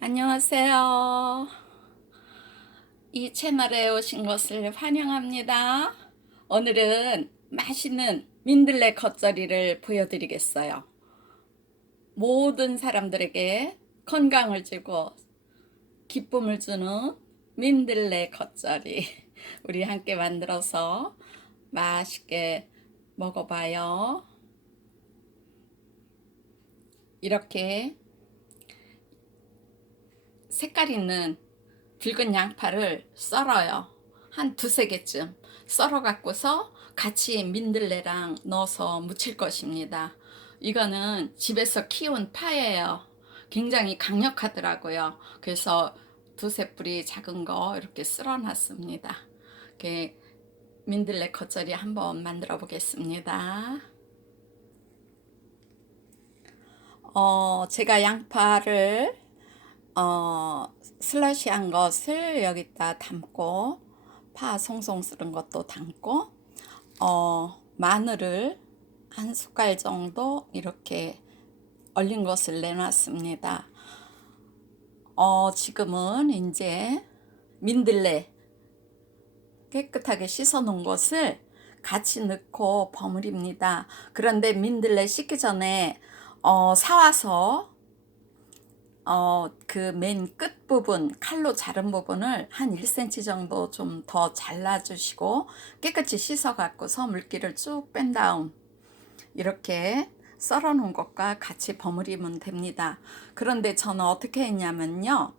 안녕하세요. 이 채널에 오신 것을 환영합니다. 오늘은 맛있는 민들레 겉절이를 보여드리겠어요. 모든 사람들에게 건강을 주고 기쁨을 주는 민들레 겉절이. 우리 함께 만들어서 맛있게 먹어봐요. 이렇게 색깔 있는 붉은 양파를 썰어요. 한 두세 개쯤 썰어 갖고서 같이 민들레랑 넣어서 무칠 것입니다. 이거는 집에서 키운 파예요. 굉장히 강력하더라고요. 그래서 두세 뿌리 작은 거 이렇게 쓸어 놨습니다. 이렇게 민들레 겉절이 한번 만들어 보겠습니다. 제가 양파를 슬러시한 것을 여기다 담고, 파 송송 썰은 것도 담고, 마늘을 한 숟갈 정도 이렇게 얼린 것을 내놨습니다. 지금은 이제 민들레 깨끗하게 씻어 놓은 것을 같이 넣고 버무립니다. 그런데 민들레 씻기 전에 사와서 그 맨 끝부분, 칼로 자른 부분을 한 1cm 정도 좀 더 잘라주시고 깨끗이 씻어 갖고서 물기를 쭉 뺀 다음 이렇게 썰어 놓은 것과 같이 버무리면 됩니다. 그런데 저는 어떻게 했냐면요.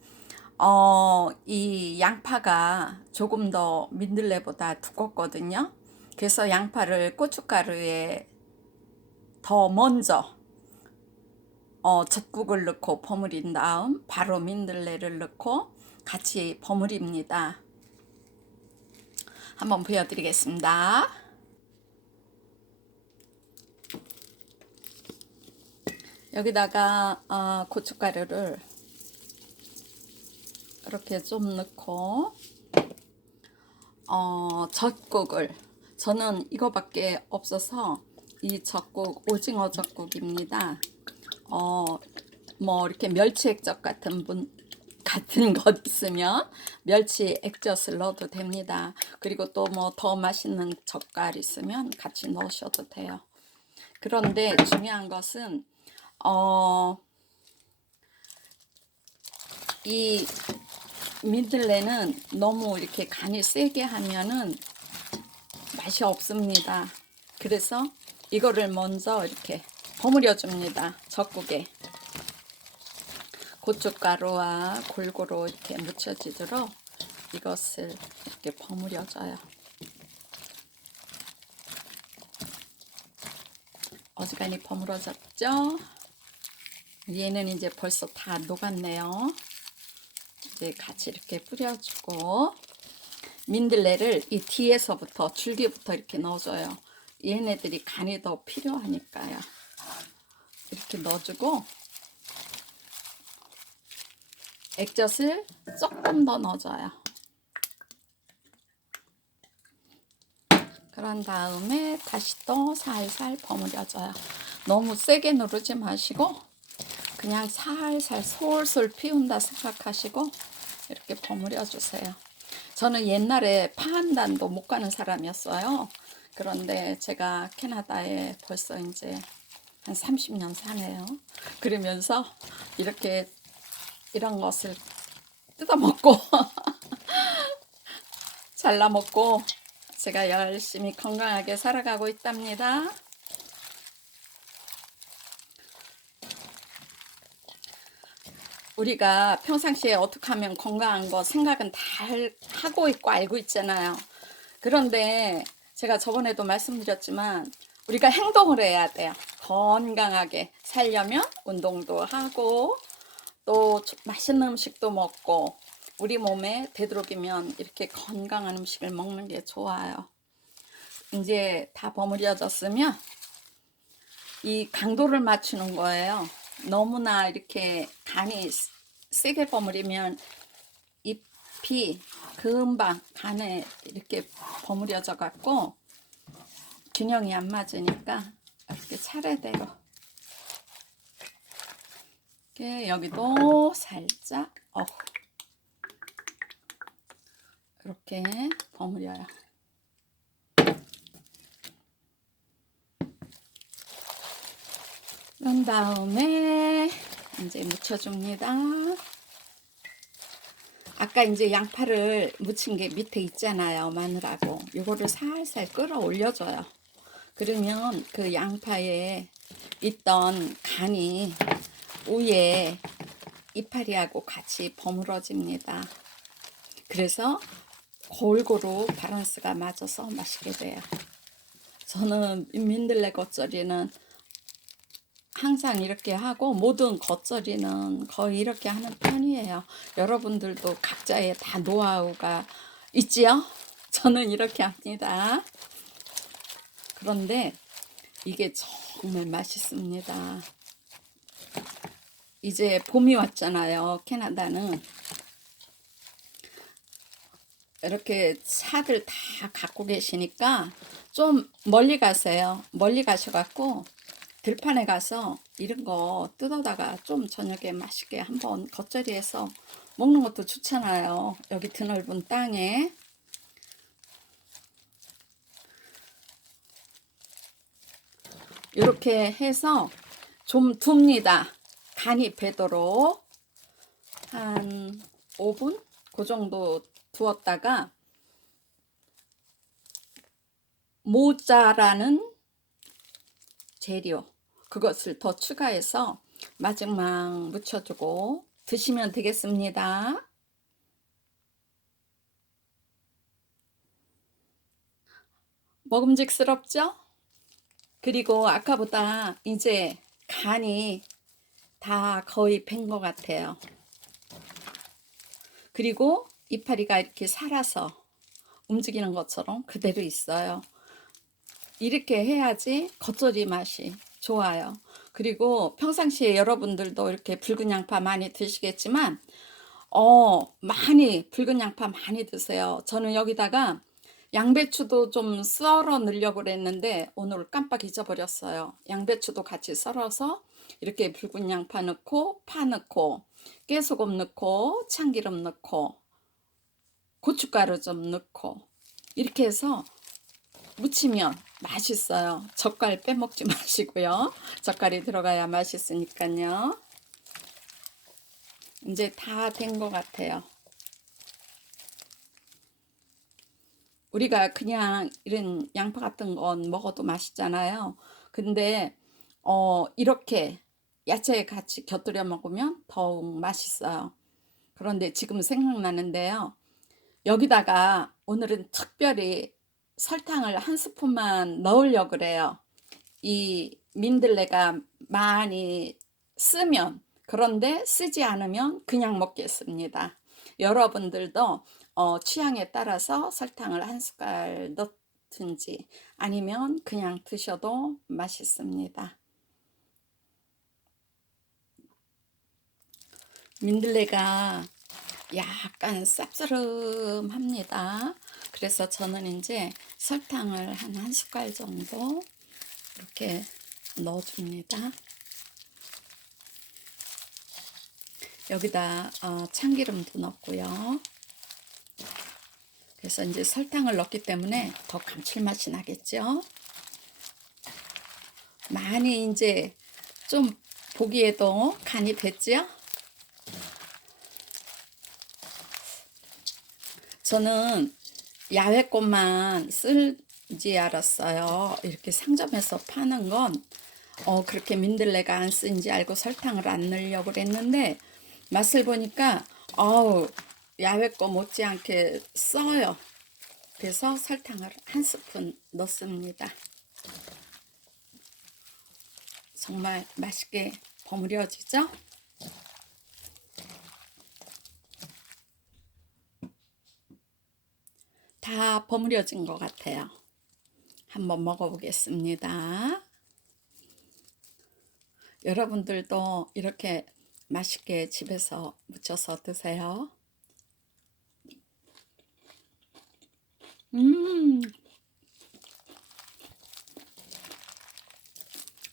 이 양파가 조금 더 민들레보다 두껍거든요. 그래서 양파를 고춧가루에 더 먼저 젓국을 넣고 버무린 다음 바로 민들레를 넣고 같이 버무립니다. 한번 보여드리겠습니다. 여기다가 고춧가루를 이렇게 좀 넣고 젓국을, 저는 이거밖에 없어서 이 젓국 오징어 젓국입니다. 뭐 이렇게 멸치 액젓 같은 것 있으면 멸치 액젓을 넣어도 됩니다. 그리고 또 뭐 더 맛있는 젓갈 있으면 같이 넣으셔도 돼요. 그런데 중요한 것은 이 민들레는 너무 이렇게 간이 세게 하면은 맛이 없습니다. 그래서 이거를 먼저 이렇게 버무려 줍니다. 젓국에 고춧가루와 골고루 이렇게 묻혀지도록 이것을 이렇게 버무려줘요. 어지간히 버무려졌죠? 얘는 이제 벌써 다 녹았네요. 이제 같이 이렇게 뿌려주고, 민들레를 이 뒤에서부터 줄기부터 이렇게 넣어줘요. 얘네들이 간이 더 필요하니까요. 이렇게 넣어주고 액젓을 조금 더 넣어줘요. 그런 다음에 다시 또 살살 버무려줘요. 너무 세게 누르지 마시고 그냥 살살 솔솔 피운다 생각하시고 이렇게 버무려 주세요. 저는 옛날에 파 한 단도 못 가는 사람이었어요. 그런데 제가 캐나다에 벌써 이제 한 30년 사네요. 그러면서 이렇게 이런 것을 뜯어먹고 잘라먹고 제가 열심히 건강하게 살아가고 있답니다. 우리가 평상시에 어떻게 하면 건강한 거 생각은 다 하고 있고 알고 있잖아요. 그런데 제가 저번에도 말씀드렸지만 우리가 행동을 해야 돼요. 건강하게 살려면 운동도 하고 또 맛있는 음식도 먹고 우리 몸에 되도록이면 이렇게 건강한 음식을 먹는 게 좋아요. 이제 다 버무려졌으면 이 강도를 맞추는 거예요. 너무나 이렇게 간이 세게 버무리면 잎이 금방 간에 이렇게 버무려져 갖고 균형이 안 맞으니까 이렇게 차례대로 이렇게 여기도 살짝 이렇게 버무려요. 그런 다음에 이제 묻혀줍니다. 아까 이제 양파를 묻힌 게 밑에 있잖아요. 마늘하고 요거를 살살 끌어올려줘요. 그러면 그 양파에 있던 간이 위에 이파리하고 같이 버무러집니다. 그래서 골고루 밸런스가 맞아서 맛있게 돼요. 저는 민들레 겉절이는 항상 이렇게 하고 모든 겉절이는 거의 이렇게 하는 편이에요. 여러분들도 각자의 다 노하우가 있지요? 저는 이렇게 합니다. 그런데 이게 정말 맛있습니다. 이제 봄이 왔잖아요. 캐나다는. 이렇게 차들 다 갖고 계시니까 좀 멀리 가세요. 멀리 가셔갖고 들판에 가서 이런 거 뜯어다가 좀 저녁에 맛있게 한번 겉절이해서 먹는 것도 좋잖아요. 여기 드넓은 땅에. 이렇게 해서 좀 둡니다. 간이 배도록 한 5분? 그 정도 두었다가 모짜라는 재료 그것을 더 추가해서 마지막 묻혀주고 드시면 되겠습니다. 먹음직스럽죠? 그리고 아까보다 이제 간이 다 거의 밴 것 같아요. 그리고 이파리가 이렇게 살아서 움직이는 것처럼 그대로 있어요. 이렇게 해야지 겉절이 맛이 좋아요. 그리고 평상시에 여러분들도 이렇게 붉은 양파 많이 드시겠지만 많이 붉은 양파 많이 드세요. 저는 여기다가 양배추도 좀 썰어 넣으려고 그랬는데 오늘 깜빡 잊어버렸어요. 양배추도 같이 썰어서 이렇게 붉은 양파 넣고 파 넣고 깨소금 넣고 참기름 넣고 고춧가루 좀 넣고 이렇게 해서 무치면 맛있어요. 젓갈 빼먹지 마시고요. 젓갈이 들어가야 맛있으니까요. 이제 다 된 것 같아요. 우리가 그냥 이런 양파 같은 건 먹어도 맛있잖아요. 근데 이렇게 야채에 같이 곁들여 먹으면 더욱 맛있어요. 그런데 지금 생각나는데요. 여기다가 오늘은 특별히 설탕을 한 스푼만 넣으려고 그래요. 이 민들레가 많이 쓰면, 그런데 쓰지 않으면 그냥 먹겠습니다. 여러분들도 취향에 따라서 설탕을 한 숟갈 넣든지 아니면 그냥 드셔도 맛있습니다. 민들레가 약간 쌉싸름합니다. 그래서 저는 이제 설탕을 한 숟갈 정도 이렇게 넣어줍니다. 여기다 참기름도 넣고요. 그래서 이제 설탕을 넣기 때문에 더 감칠맛이 나겠죠. 많이 이제 좀 보기에도 간이 됐죠. 저는 야외꽃만 쓸지 알았어요. 이렇게 상점에서 파는 건 그렇게 민들레가 안 쓴지 알고 설탕을 안 넣으려고 그랬는데 맛을 보니까 야외꽃 못지않게 써요. 그래서 설탕을 한 스푼 넣습니다. 정말 맛있게 버무려지죠? 다 버무려진 것 같아요. 한번 먹어보겠습니다. 여러분들도 이렇게 맛있게 집에서 무쳐서 드세요.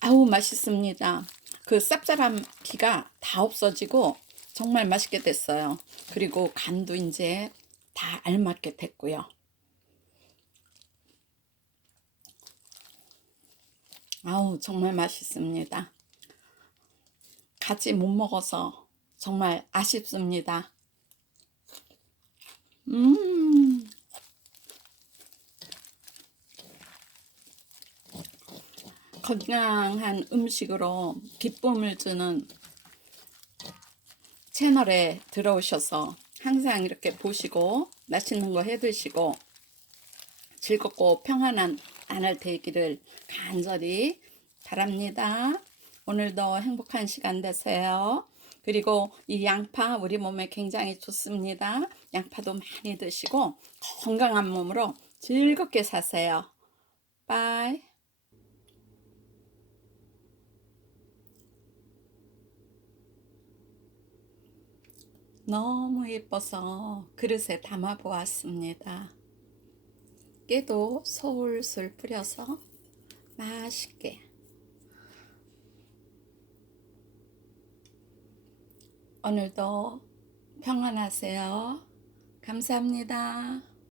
아우 맛있습니다. 그 쌉쌀한 기가 다 없어지고 정말 맛있게 됐어요. 그리고 간도 이제 다 알맞게 됐고요. 아우, 정말 맛있습니다. 같이 못 먹어서 정말 아쉽습니다. 음, 건강한 음식으로 기쁨을 주는 채널에 들어오셔서 항상 이렇게 보시고 맛있는 거 해 드시고 즐겁고 평안한 나날 되기를 간절히 바랍니다. 오늘도 행복한 시간 되세요. 그리고 이 양파 우리 몸에 굉장히 좋습니다. 양파도 많이 드시고 건강한 몸으로 즐겁게 사세요. 빠이. 너무 예뻐서 그릇에 담아 보았습니다. 깨도 솔솔 뿌려서 맛있게. 오늘도 평안하세요. 감사합니다.